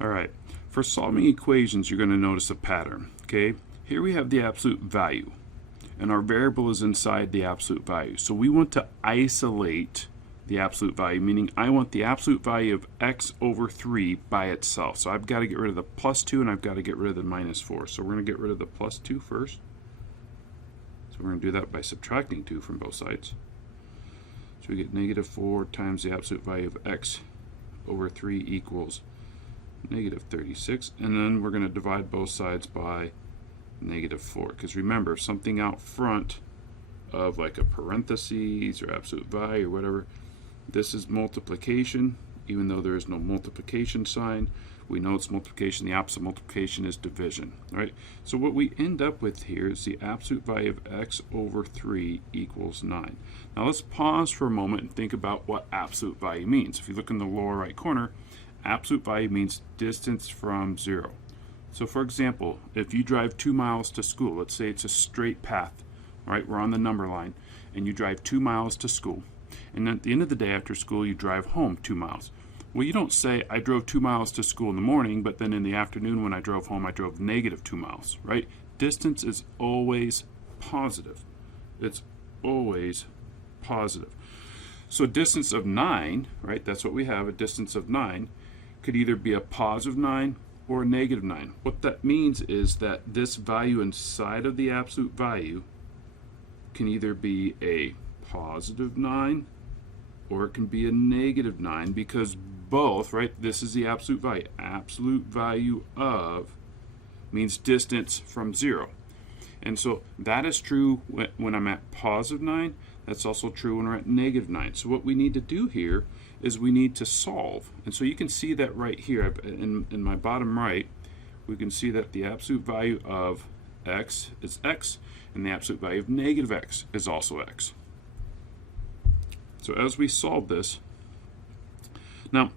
All right, for solving equations, you're going to notice a pattern. Okay, here we have the absolute value, and our variable is inside the absolute value. So we want to isolate the absolute value, meaning I want the absolute value of x over 3 by itself. So I've got to get rid of the plus 2 and I've got to get rid of the minus 4. So we're going to get rid of the plus 2 first. So we're going to do that by subtracting 2 from both sides. So we get negative 4 times the absolute value of x over 3 equals negative 36. And then we're going to divide both sides by negative 4. Because remember, something out front of like a parentheses or absolute value or whatever, this is multiplication. Even though there is no multiplication sign, we know it's multiplication. The opposite of multiplication is division, right? So what we end up with here is the absolute value of x over 3 equals 9. Now let's pause for a moment and think about what absolute value means. If you look in the lower right corner, absolute value means distance from 0. So for example, if you drive 2 miles to school, let's say it's a straight path, all right, we're on the number line, and you drive 2 miles to school. And at the end of the day after school, you drive home 2 miles. Well, you don't say, I drove 2 miles to school in the morning, but then in the afternoon when I drove home, I drove negative 2 miles, right? Distance is always positive. It's always positive. So a distance of 9, right, that's what we have, a distance of 9, could either be a positive 9 or a negative 9. What that means is that this value inside of the absolute value can either be a positive 9 or it can be a negative 9, because both, right, this is the absolute value. Absolute value of means distance from 0. And so that is true when I'm at positive 9. That's also true when we're at negative 9. So what we need to do here is we need to solve. And so you can see that right here in my bottom right, we can see that the absolute value of x is x, and the absolute value of negative x is also x. So as we solve this, now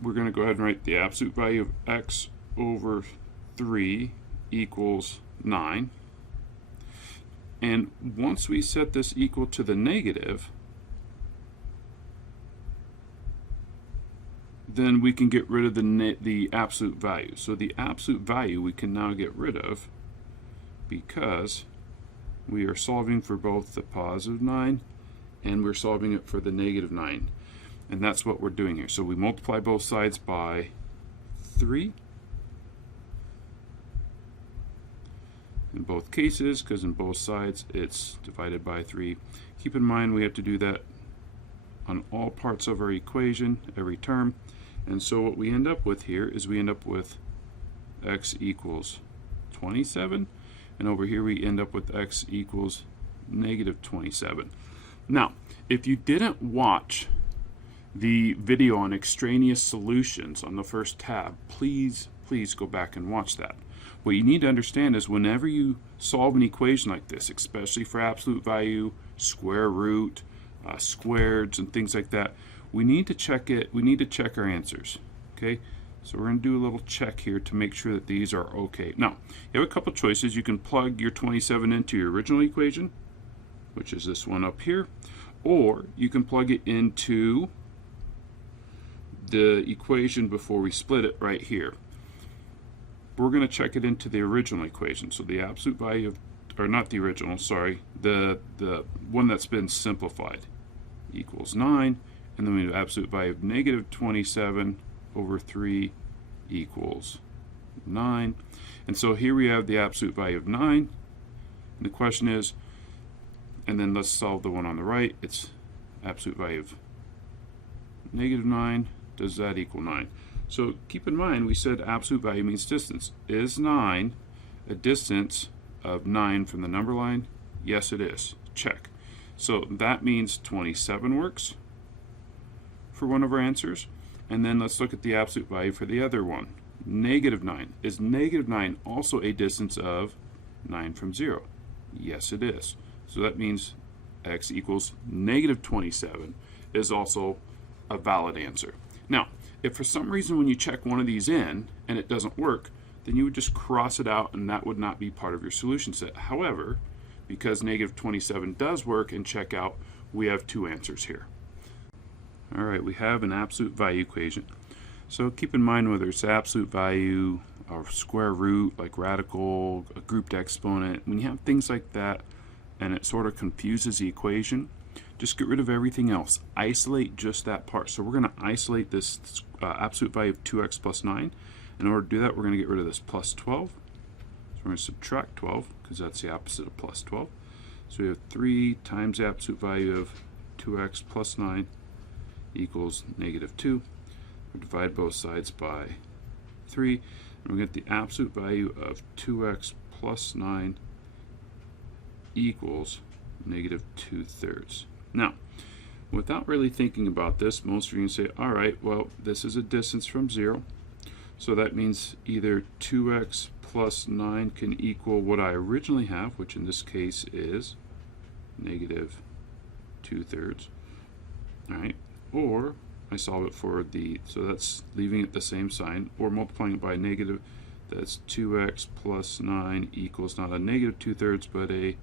we're going to go ahead and write the absolute value of x over 3 equals 9. And once we set this equal to the negative, then we can get rid of the absolute value. So the absolute value we can now get rid of, because we are solving for both the positive 9 and we're solving it for the negative 9. And that's what we're doing here. So we multiply both sides by 3 in both cases, because in both sides it's divided by 3. Keep in mind we have to do that on all parts of our equation, every term. And so what we end up with here is we end up with x equals 27, and over here we end up with x equals negative 27. Now, if you didn't watch the video on extraneous solutions on the first tab, please go back and watch that. What you need to understand is whenever you solve an equation like this, especially for absolute value, square root, squareds, and things like that, we need to check it. We need to check our answers. Okay, so we're going to do a little check here to make sure that these are okay. Now, you have a couple choices. You can plug your 27 into your original equation, which is this one up here, or you can plug it into the equation before we split it right here. We're going to check it into the original equation. So the absolute value of, or not the original, sorry, the one that's been simplified equals 9, and then we have absolute value of negative 27 over 3 equals 9. And so here we have the absolute value of 9. And the question is, and then let's solve the one on the right. It's absolute value of negative 9. Does that equal 9? So keep in mind we said absolute value means distance. Is 9 a distance of 9 from the number line? Yes, it is. Check. So that means 27 works for one of our answers. And then let's look at the absolute value for the other one. Negative 9. Is negative 9 also a distance of 9 from 0? Yes, it is. So that means x equals negative 27 is also a valid answer. Now, if for some reason when you check one of these in and it doesn't work, then you would just cross it out and that would not be part of your solution set. However, because negative 27 does work and check out, we have two answers here. All right, we have an absolute value equation. So keep in mind whether it's absolute value, or square root, like radical, a grouped exponent, when you have things like that and it sort of confuses the equation, just get rid of everything else. Isolate just that part. So we're going to isolate this absolute value of 2x plus 9. In order to do that, we're going to get rid of this plus 12. So we're going to subtract 12 because that's the opposite of plus 12. So we have 3 times the absolute value of 2x plus 9 equals negative 2. We divide both sides by 3, and we get the absolute value of 2x plus 9 equals negative 2/3. Now, without really thinking about this, most of you can say, all right, well, this is a distance from 0, so that means either 2x plus 9 can equal what I originally have, which in this case is negative 2/3, all right, or I solve it for so that's leaving it the same sign, or multiplying it by a negative, that's 2x plus 9 equals not a negative 2/3, but a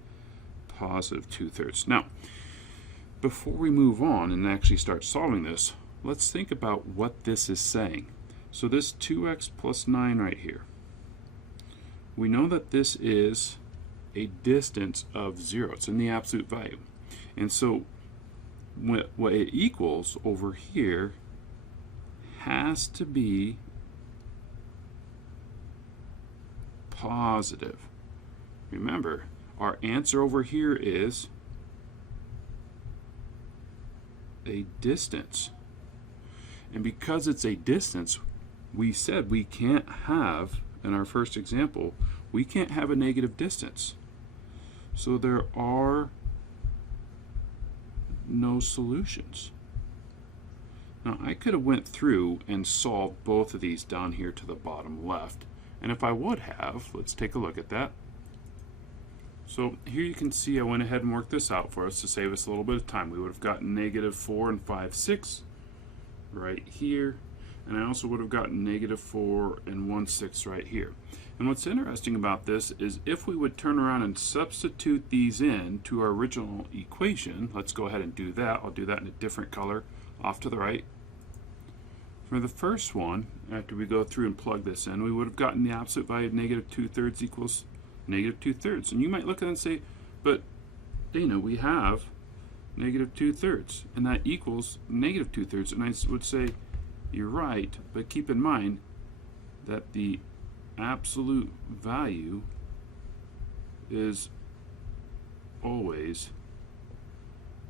positive 2/3. Now, before we move on and actually start solving this, let's think about what this is saying. So this 2x plus 9 right here, we know that this is a distance of 0. It's in the absolute value. And so what it equals over here has to be positive. Remember, our answer over here is a distance. And because it's a distance, we said we can't have, in our first example, we can't have a negative distance. So there are no solutions. Now I could have went through and solved both of these down here to the bottom left, and if I would have, let's take a look at that. So here you can see I went ahead and worked this out for us to save us a little bit of time. We would have gotten negative 4 and 5/6 right here, and I also would have gotten negative 4 and 1/6 right here. And what's interesting about this is if we would turn around and substitute these in to our original equation, let's go ahead and do that. I'll do that in a different color off to the right. For the first one, after we go through and plug this in, we would have gotten the absolute value of negative 2/3 equals negative 2/3. And you might look at it and say, but Dana, we have negative 2/3, and that equals negative 2/3. And I would say, you're right, but keep in mind that the absolute value is always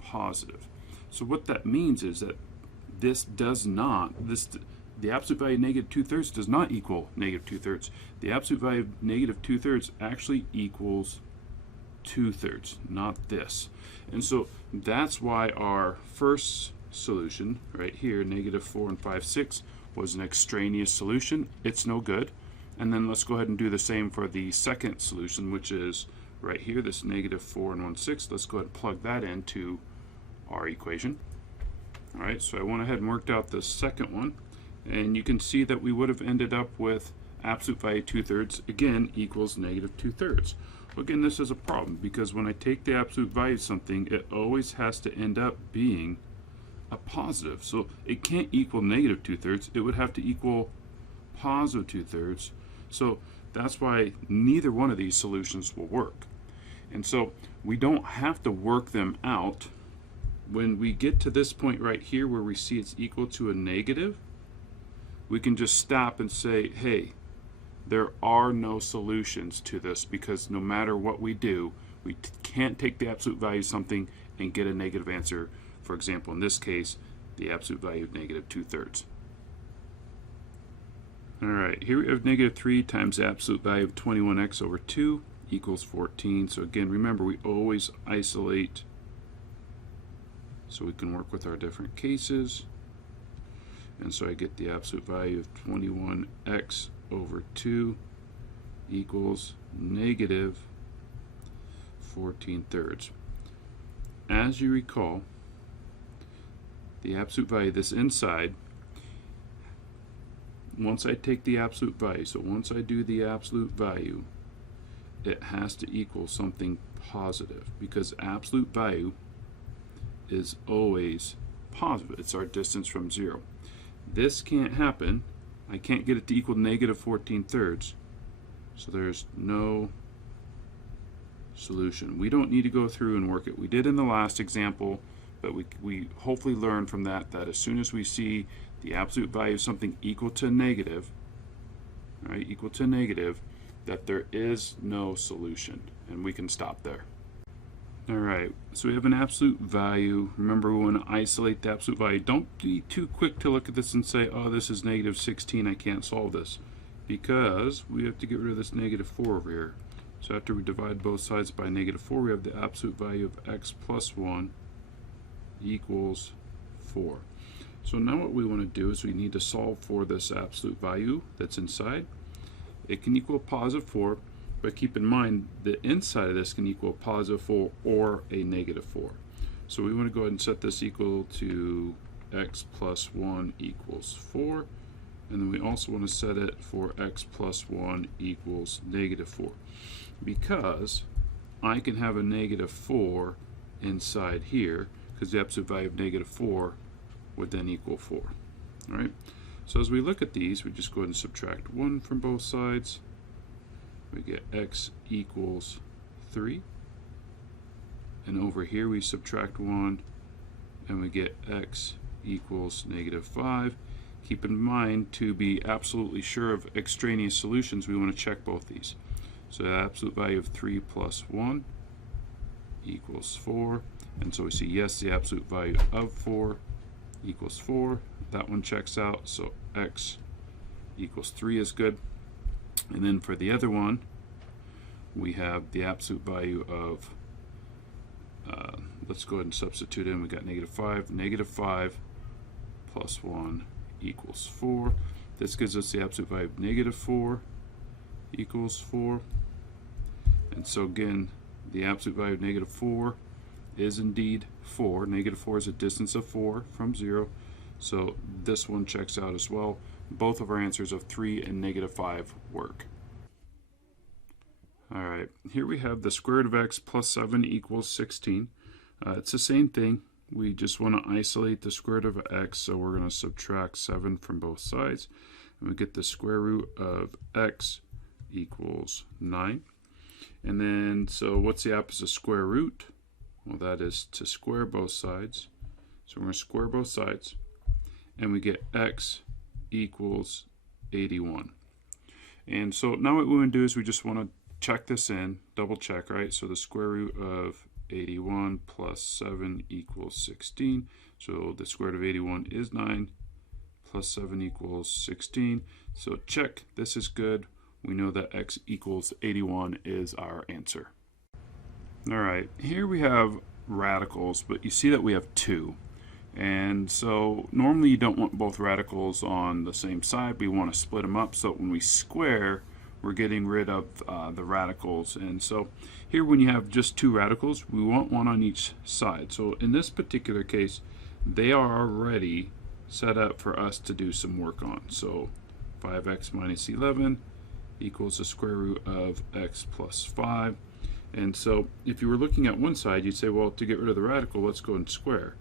positive. So what that means is that this does not, the absolute value of negative 2/3 does not equal negative 2/3. The absolute value of negative 2/3 actually equals 2/3, not this. And so that's why our first solution right here, negative 4 and 5/6, was an extraneous solution. It's no good. And then let's go ahead and do the same for the second solution, which is right here, this negative 4 and 1/6. Let's go ahead and plug that into our equation. All right, so I went ahead and worked out the second one, and you can see that we would have ended up with absolute value 2/3 again equals negative 2/3. Well, again, this is a problem because when I take the absolute value of something, it always has to end up being a positive. So it can't equal negative 2/3. It would have to equal positive 2/3. So that's why neither one of these solutions will work. And so we don't have to work them out. When we get to this point right here where we see it's equal to a negative, we can just stop and say, hey, there are no solutions to this because no matter what we do, we can't take the absolute value of something and get a negative answer. For example, in this case, the absolute value of negative 2/3. All right, here we have negative 3 times the absolute value of 21x over 2 equals 14. So again, remember, we always isolate so we can work with our different cases. And so I get the absolute value of 21x over 2 equals negative 14/3. As you recall, the absolute value of this inside, once I take the absolute value, so once I do the absolute value, it has to equal something positive because absolute value is always positive. It's our distance from 0. This can't happen. I can't get it to equal negative 14/3. So there's no solution. We don't need to go through and work it. We did in the last example, but we hopefully learned from that as soon as we see the absolute value of something equal to negative, right, equal to negative, that there is no solution, and we can stop there. Alright, so we have an absolute value. Remember, we want to isolate the absolute value. Don't be too quick to look at this and say, oh, this is negative 16, I can't solve this. Because we have to get rid of this negative 4 over here. So after we divide both sides by negative 4, we have the absolute value of x plus 1 equals 4. So now what we want to do is we need to solve for this absolute value that's inside. It can equal a positive 4. But keep in mind, the inside of this can equal a positive 4 or a negative 4. So we want to go ahead and set this equal to x plus 1 equals 4. And then we also want to set it for x plus 1 equals negative 4. Because I can have a negative 4 inside here, because the absolute value of negative 4 would then equal 4. All right? So as we look at these, we just go ahead and subtract 1 from both sides. We get x equals 3. And over here we subtract 1 and we get x equals negative 5. Keep in mind, to be absolutely sure of extraneous solutions, we want to check both these. So the absolute value of 3 plus 1 equals 4. And so we see, yes, the absolute value of 4 equals 4. That one checks out, so x equals 3 is good. And then for the other one, we have the absolute value of, let's go ahead and substitute in. We got negative 5. Negative 5 plus 1 equals 4. This gives us the absolute value of negative 4 equals 4. And so again, the absolute value of negative 4 is indeed 4. Negative 4 is a distance of 4 from 0. So this one checks out as well. Both of our answers of 3 and negative 5 work. Alright, here we have the square root of x plus 7 equals 16. It's the same thing. We just want to isolate the square root of x, so we're going to subtract 7 from both sides. And we get the square root of x equals 9. And then, so what's the opposite of square root? Well, that is to square both sides. So we're going to square both sides. And we get x equals 81. And so now what we want to do is we just want to check this in, double check, right? So the square root of 81 plus 7 equals 16. So the square root of 81 is 9 plus 7 equals 16. So check, this is good. We know that x equals 81 is our answer. All right, here we have radicals, but you see that we have 2. And so normally you don't want both radicals on the same side. We want to split them up so when we square, we're getting rid of the radicals. And so here when you have just 2 radicals, we want one on each side. So in this particular case, they are already set up for us to do some work on. So 5x minus 11 equals the square root of x plus 5. And so if you were looking at one side, you'd say, well, to get rid of the radical, let's go and square.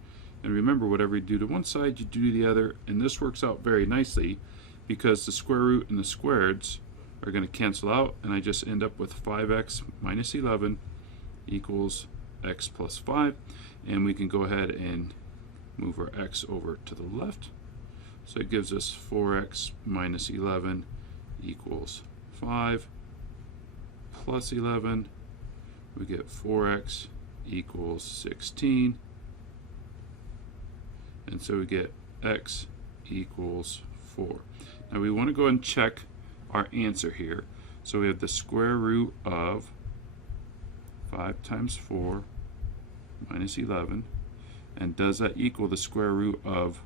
And remember, whatever you do to one side, you do to the other. And this works out very nicely because the square root and the squareds are going to cancel out, and I just end up with 5x minus 11 equals x plus 5. And we can go ahead and move our x over to the left. So it gives us 4x minus 11 equals 5 plus 11. We get 4x equals 16. And so we get x equals 4. Now we want to go ahead and check our answer here. So we have the square root of 5 times 4 minus 11. And does that equal the square root of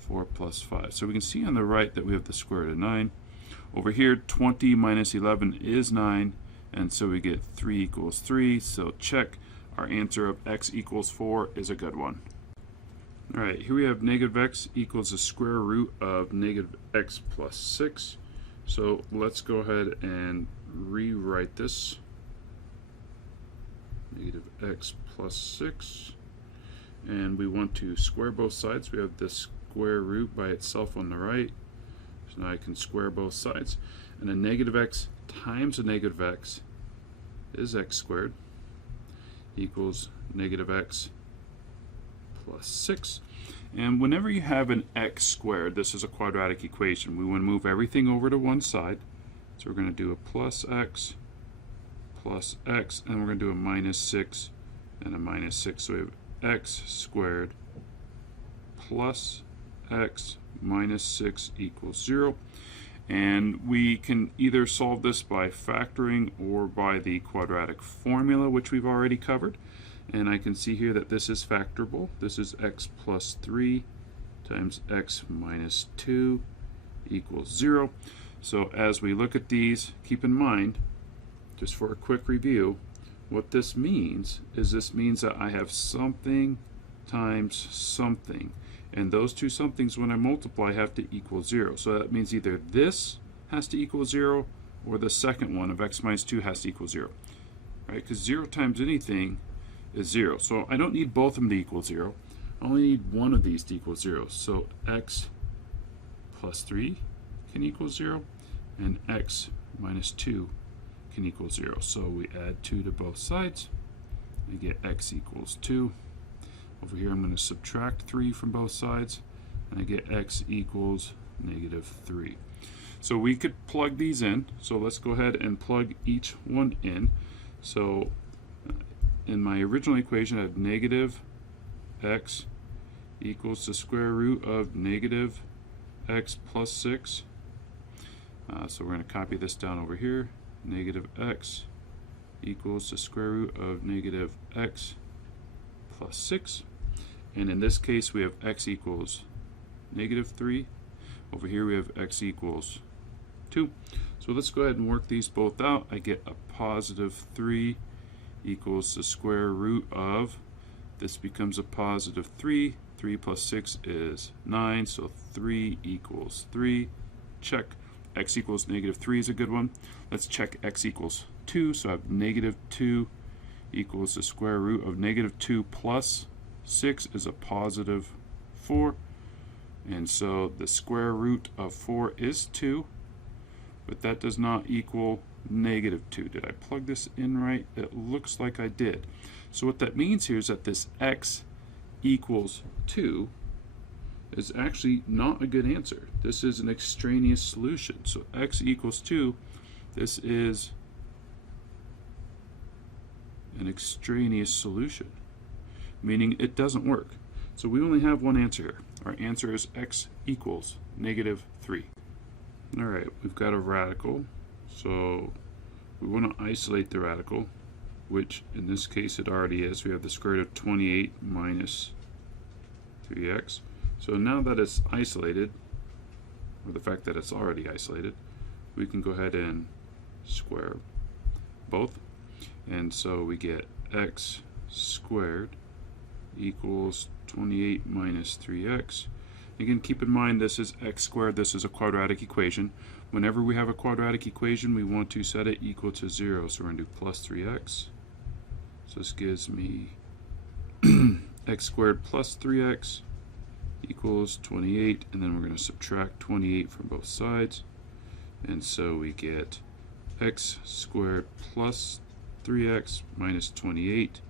4 plus 5? So we can see on the right that we have the square root of 9. Over here, 20 minus 11 is 9. And so we get 3 equals 3. So check, our answer of x equals 4 is a good one. Alright, here we have negative x equals the square root of negative x plus 6. So let's go ahead and rewrite this. Negative x plus 6. And we want to square both sides. We have the square root by itself on the right. So now I can square both sides. And a negative x times a negative x is x squared equals negative x plus 6. And whenever you have an x squared, this is a quadratic equation. We want to move everything over to one side. So we're going to do a plus x, and we're going to do a minus 6 and a minus 6. So we have x squared plus x minus 6 equals 0. And we can either solve this by factoring or by the quadratic formula, which we've already covered. And I can see here that this is factorable. This is x plus 3 times x minus 2 equals 0. So as we look at these, keep in mind, just for a quick review, what this means is this means that I have something times something. And those two somethings, when I multiply, have to equal 0. So that means either this has to equal 0 or the second one of x minus 2 has to equal 0. Right? Because 0 times anything is 0. So I don't need both of them to equal 0. I only need one of these to equal 0. So x plus 3 can equal 0, and x minus 2 can equal 0. So we add 2 to both sides. I get x equals 2. Over here I'm going to subtract 3 from both sides, and I get x equals negative 3. So we could plug these in. So let's go ahead and plug each one in. So in my original equation I have negative x equals the square root of negative x plus 6. So we're going to copy this down over here. Negative x equals the square root of negative x plus 6. And in this case we have x equals negative 3. Over here we have x equals 2. So let's go ahead and work these both out. I get a positive 3 equals the square root of, this becomes a positive 3. 3 plus 6 is 9, so 3 equals 3. Check. X equals negative 3 is a good one. Let's check x equals 2. So I have negative 2 equals the square root of negative 2 plus 6 is a positive 4. And so the square root of 4 is 2, but that does not equal negative 2. Did I plug this in right? It looks like I did. So what that means here is that this x equals 2 is actually not a good answer. This is an extraneous solution. So x equals 2, this is an extraneous solution, meaning it doesn't work. So we only have one answer here. Our answer is x equals negative 3. Alright, we've got a radical, so we want to isolate the radical, which in this case it already is. We have the square root of 28 minus 3x. So now that it's isolated, or the fact that it's already isolated, we can go ahead and square both. And so we get x squared equals 28 minus 3x. Again, keep in mind this is x squared, this is a quadratic equation. Whenever we have a quadratic equation, we want to set it equal to 0. So we're going to do plus 3x. So this gives me x squared plus 3x equals 28, and then we're going to subtract 28 from both sides. And so we get x squared plus 3x minus 28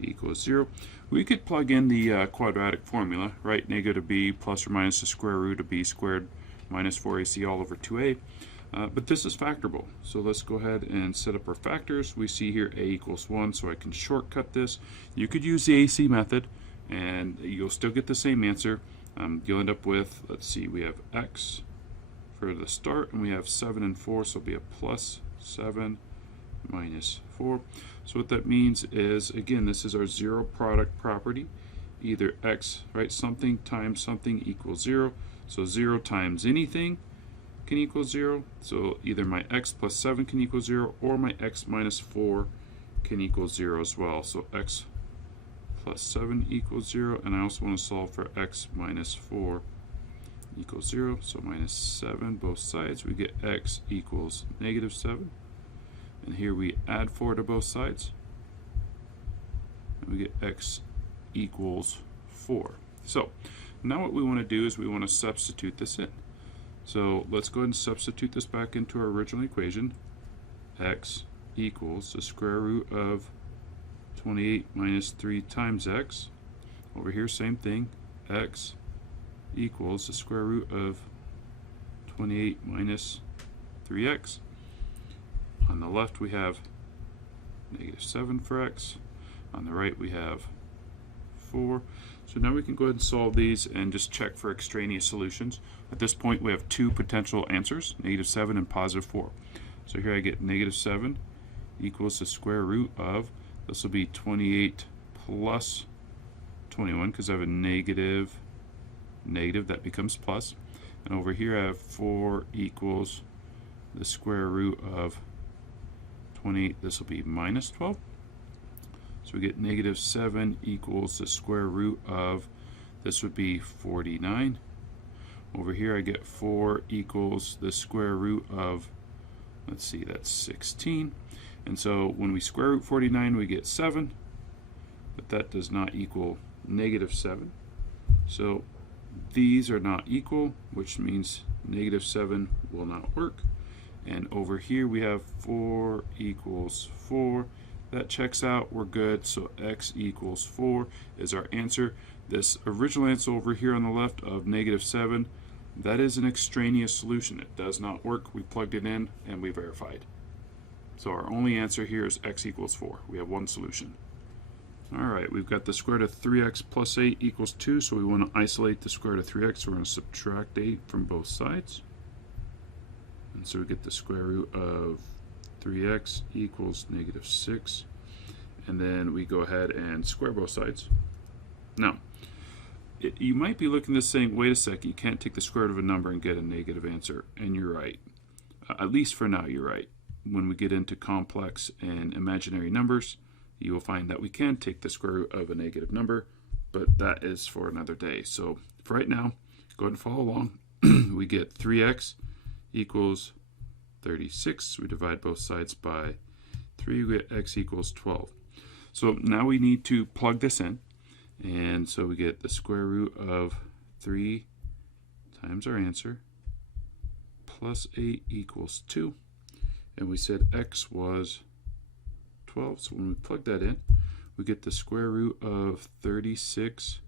equals 0. We could plug in the quadratic formula, right? Negative b plus or minus the square root of b squared minus 4ac all over 2a. But this is factorable. So let's go ahead and set up our factors. We see here a equals 1, so I can shortcut this. You could use the AC method, and you'll still get the same answer. You'll end up with, let's see, we have x for the start, and we have 7 and 4, so it'll be a plus 7 minus 4. So what that means is, again, this is our zero product property. Either x, right, something times something equals 0. So 0 times anything can equal 0. So either my x plus 7 can equal 0, or my x minus 4 can equal 0 as well. So x plus 7 equals 0, and I also want to solve for x minus 4 equals 0. So minus 7 both sides. We get x equals negative 7. And here we add 4 to both sides, and we get x equals 4. So Now what we want to do is we want to substitute this in. So let's go ahead and substitute this back into our original equation. X equals the square root of 28 minus 3 times x. Over here, same thing. X equals the square root of 28 minus 3x. On the left we have negative 7 for x. On the right we have 4. So now we can go ahead and solve these and just check for extraneous solutions. At this point we have two potential answers, negative 7 and positive 4. So here I get negative 7 equals the square root of, this will be 28 plus 21 because I have a negative, that becomes plus. And over here I have 4 equals the square root of 28, this will be minus 12. So we get negative 7 equals the square root of, this would be 49. Over here I get 4 equals the square root of, let's see, that's 16. And so when we square root 49 we get 7, but that does not equal negative 7. So these are not equal, which means negative 7 will not work. And over here we have 4 equals 4. That checks out, we're good. So x equals 4 is our answer. This original answer over here on the left of negative 7, that is an extraneous solution. It does not work. We plugged it in and we verified. So our only answer here is x equals 4. We have one solution. Alright, we've got the square root of 3x plus 8 equals 2, so we want to isolate the square root of 3x, so we're going to subtract 8 from both sides. And so we get the square root of 3x equals negative 6. And then we go ahead and square both sides. Now, you might be looking at this saying, wait a second, you can't take the square root of a number and get a negative answer. And you're right. At least for now, you're right. When we get into complex and imaginary numbers, you will find that we can take the square root of a negative number, but that is for another day. So for right now, go ahead and follow along. We get 3x equals 36. We divide both sides by 3. We get x equals 12. So now we need to plug this in. And so we get the square root of 3 times our answer plus 8 equals 2. And we said x was 12. So when we plug that in, we get the square root of 36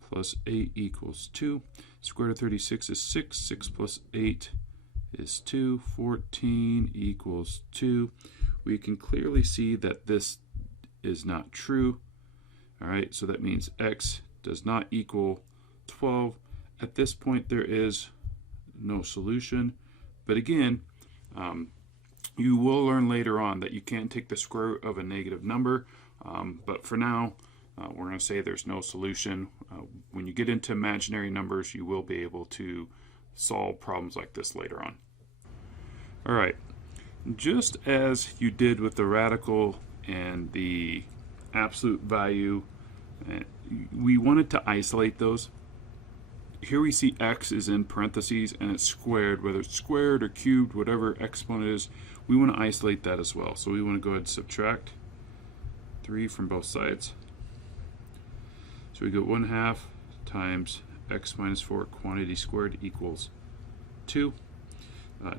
plus 8 equals 2. Square root of 36 is 6. 6 plus 8 is 2. 14 equals 2. We can clearly see that this is not true. All right, so that means x does not equal 12. At this point, there is no solution. But again, you will learn later on that you can take the square root of a negative number. But for now, we're going to say there's no solution. When you get into imaginary numbers, you will be able to solve problems like this later on. All right, just as you did with the radical and the absolute value, we wanted to isolate those. Here we see x is in parentheses and it's squared, whether it's squared or cubed, whatever exponent is, we want to isolate that as well. So we want to go ahead and subtract 3 from both sides. So we get 1/2 times x minus 4 quantity squared equals 2.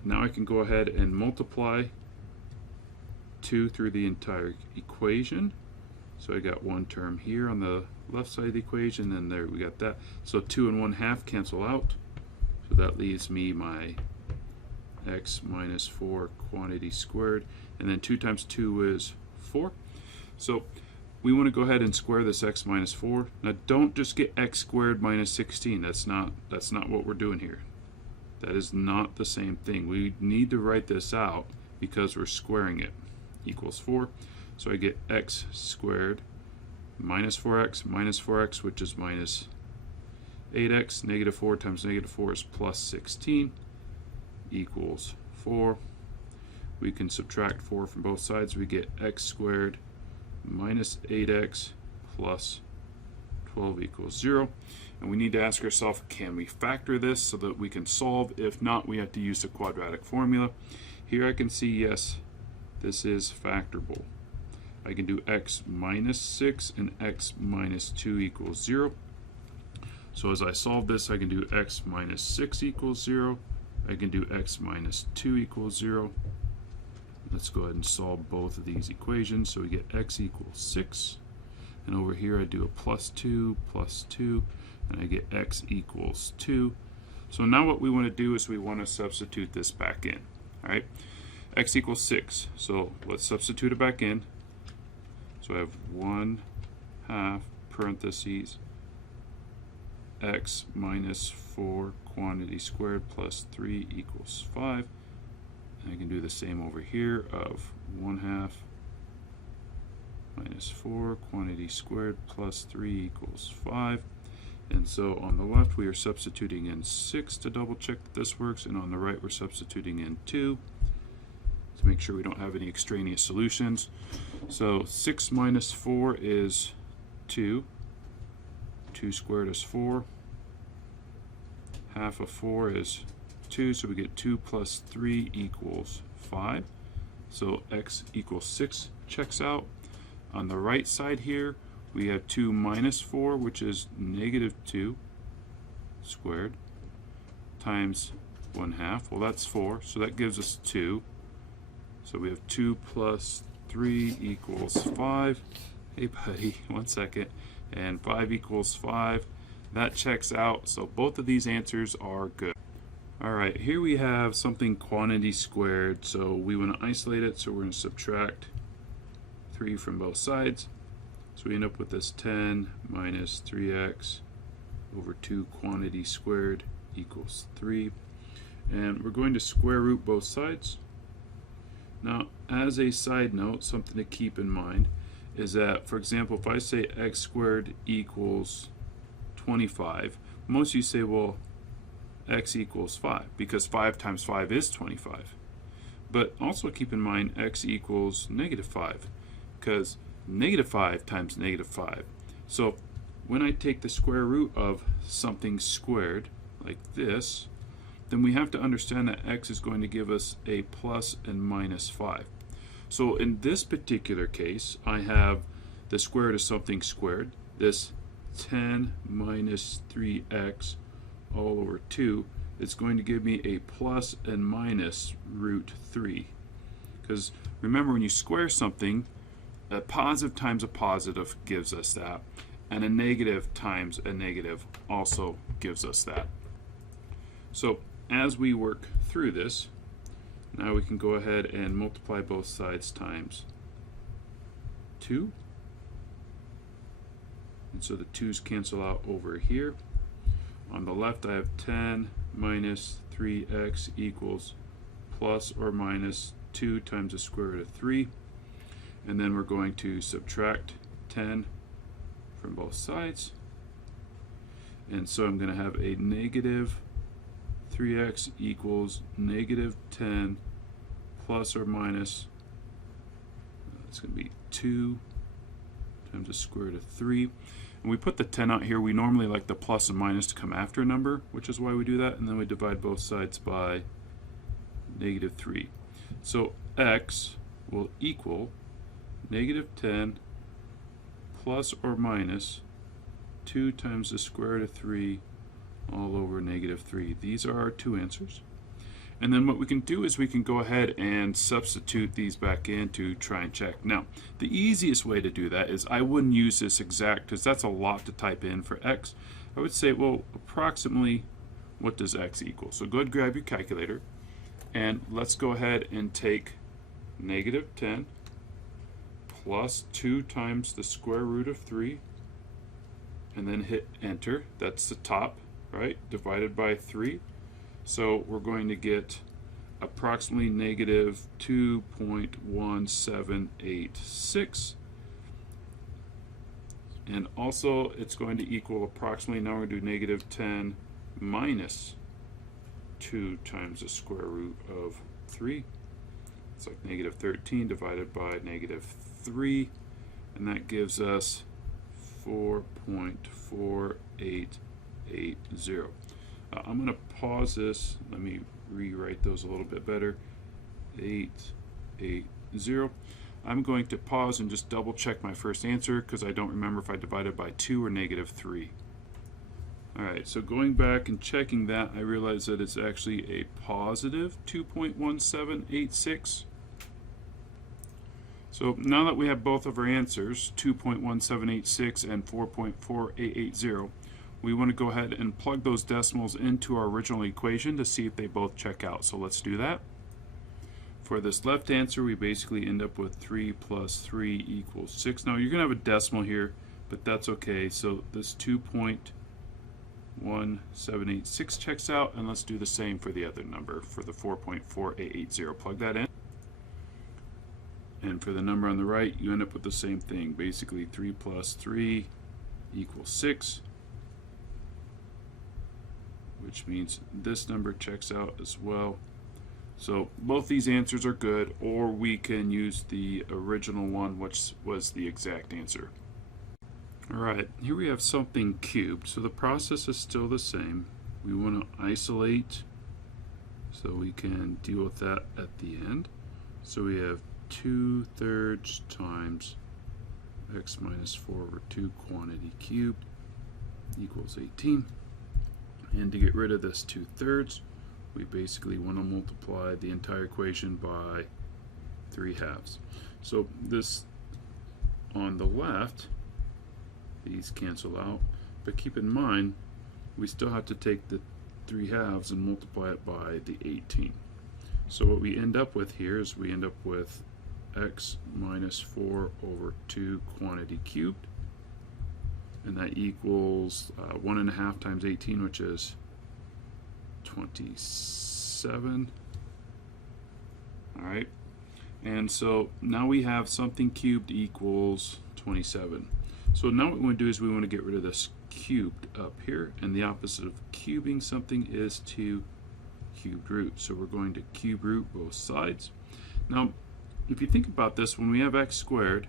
Now I can go ahead and multiply 2 through the entire equation. So I got one term here on the left side of the equation, and there we got that. So 2 and 1/2 cancel out. So that leaves me my x minus 4 quantity squared. And then 2 times 2 is 4. So we want to go ahead and square this x minus 4. Now don't just get x squared minus 16. That's not what we're doing here. That is not the same thing. We need to write this out because we're squaring it. Equals 4. So I get x squared minus 4x, which is minus 8x. Negative 4 times negative 4 is plus 16 equals 4. We can subtract 4 from both sides. We get x squared minus 8x plus 12 equals 0. And we need to ask ourselves, can we factor this so that we can solve? If not, we have to use the quadratic formula. Here I can see, yes, this is factorable. I can do x minus 6 and x minus 2 equals 0. So as I solve this, I can do x minus 6 equals 0. I can do x minus 2 equals 0. Let's go ahead and solve both of these equations. So we get x equals 6. And over here I do a plus 2, and I get x equals 2. So now what we want to do is we want to substitute this back in. All right, x equals 6. So let's substitute it back in. So I have 1/2 parentheses x minus 4 quantity squared plus 3 equals 5. And I can do the same over here of 1/2 minus 4 quantity squared plus 3 equals 5. And so on the left we are substituting in 6 to double check that this works, and on the right we're substituting in 2 to make sure we don't have any extraneous solutions. So 6 minus 4 is 2. 2 squared is 4. Half of 4 is 2, so we get 2 plus 3 equals 5. So x equals 6 checks out. On the right side here, we have 2 minus 4, which is negative 2 squared, times 1/2. Well, that's 4, so that gives us 2. So we have 2 plus 3 equals 5. Hey, buddy, 1 second. And 5 equals 5. That checks out, so both of these answers are good. All right, here we have something quantity squared, so we want to isolate it, so we're going to subtract 3 from both sides. So we end up with this 10 minus 3x over 2 quantity squared equals 3. And we're going to square root both sides. Now, as a side note, something to keep in mind is that, for example, if I say x squared equals 25, most of you say, well, x equals 5, because 5 times 5 is 25. But also keep in mind x equals negative 5, because negative 5 times negative 5. So when I take the square root of something squared, like this, then we have to understand that x is going to give us a plus and minus 5. So in this particular case, I have the square root of something squared, this 10 minus 3x all over 2. It's going to give me a plus and minus root 3. Because remember, when you square something, a positive times a positive gives us that, and a negative times a negative also gives us that. So as we work through this, now we can go ahead and multiply both sides times 2. And so the 2's cancel out over here. On the left I have 10 minus 3x equals plus or minus 2 times the square root of 3. And then we're going to subtract 10 from both sides. And so I'm going to have a negative 3x equals negative 10 plus or minus, it's going to be 2 times the square root of 3. And we put the 10 out here. We normally like the plus and minus to come after a number, which is why we do that. And then we divide both sides by negative 3. So x will equal negative 10 plus or minus 2 times the square root of 3 all over negative 3. These are our two answers. And then what we can do is we can go ahead and substitute these back in to try and check. Now, the easiest way to do that is I wouldn't use this exact, because that's a lot to type in for x. I would say, well, approximately what does x equal? So go ahead and grab your calculator, and let's go ahead and take negative 10 plus 2 times the square root of 3, and then hit enter. That's the top, right? Divided by 3. So we're going to get approximately negative 2.1786. And also it's going to equal approximately, now we're going to do negative 10 minus 2 times the square root of 3. It's like negative 13 divided by negative 3. And that gives us 4.4880. I'm going to pause this. Let me rewrite those a little bit better. 880. I'm going to pause and just double check my first answer because I don't remember if I divided by 2 or negative 3. Alright, so going back and checking that, I realize that it's actually a positive 2.1786. So now that we have both of our answers, 2.1786 and 4.4880, we want to go ahead and plug those decimals into our original equation to see if they both check out. So let's do that. For this left answer, we basically end up with 3 plus 3 equals 6. Now you're going to have a decimal here, but that's okay. So this 2.1786 checks out, and let's do the same for the other number, for the 4.4880. Plug that in. And for the number on the right, you end up with the same thing. Basically 3 plus 3 equals 6, which means this number checks out as well. So both these answers are good, or we can use the original one, which was the exact answer. Alright, here we have something cubed. So the process is still the same. We want to isolate so we can deal with that at the end. So we have 2/3 times x minus 4 over 2 quantity cubed equals 18. And to get rid of this 2/3, we basically want to multiply the entire equation by 3/2. So this on the left, these cancel out, but keep in mind we still have to take the 3/2 and multiply it by the 18. So what we end up with here is we end up with x minus 4 over 2 quantity cubed, and that equals 1.5 times 18, which is 27. Alright, and so now we have something cubed equals 27. So now what we want to do is we want to get rid of this cubed up here, and the opposite of cubing something is to cubed root. So we're going to cube root both sides. Now if you think about this, when we have x squared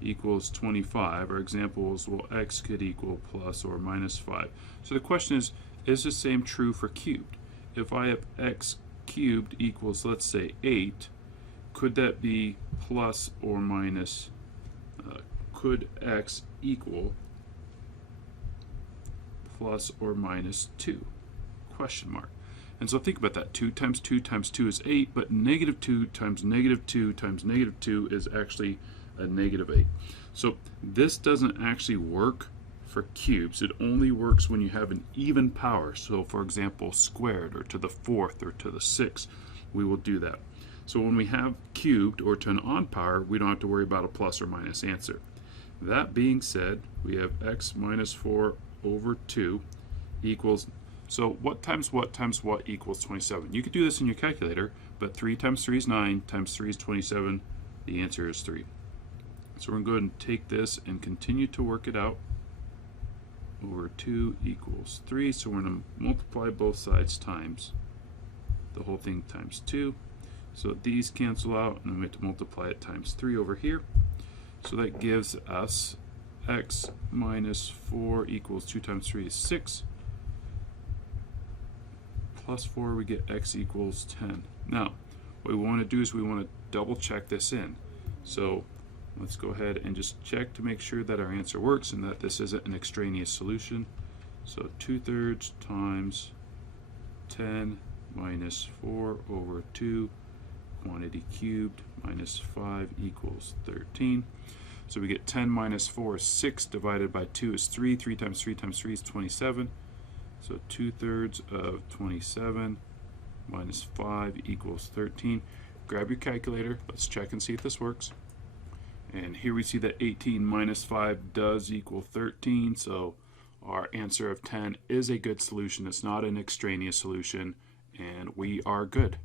equals 25, our example is, well, x could equal plus or minus 5. So the question is the same true for cubed? If I have x cubed equals, let's say, 8, could that be plus or minus, could x equal plus or minus 2? Question mark. And so think about that. 2 times 2 times 2 is 8, but negative 2 times negative 2 times negative 2 is actually a negative 8. So this doesn't actually work for cubes. It only works when you have an even power. So for example, squared or to the 4th or to the 6th, we will do that. So when we have cubed or to an odd power, we don't have to worry about a plus or minus answer. That being said, we have x minus 4 over 2 equals, so what times what times what equals 27? You could do this in your calculator, but 3 times 3 is 9, times 3 is 27. The answer is 3. So we're going to go ahead and take this and continue to work it out. Over 2 equals 3. So we're going to multiply both sides times the whole thing times 2. So these cancel out, and then we have to multiply it times 3 over here. So that gives us x minus 4 equals 2 times 3 is 6. Plus 4, we get x equals 10. Now, what we want to do is we want to double check this in. So let's go ahead and just check to make sure that our answer works and that this isn't an extraneous solution. So 2/3 times 10 minus 4 over 2 quantity cubed minus 5 equals 13. So we get 10 minus 4 is 6, divided by 2 is 3. 3 times 3 times 3 is 27. So 2/3 of 27 minus 5 equals 13. Grab your calculator. Let's check and see if this works. And here we see that 18 minus 5 does equal 13. So our answer of 10 is a good solution. It's not an extraneous solution, and we are good.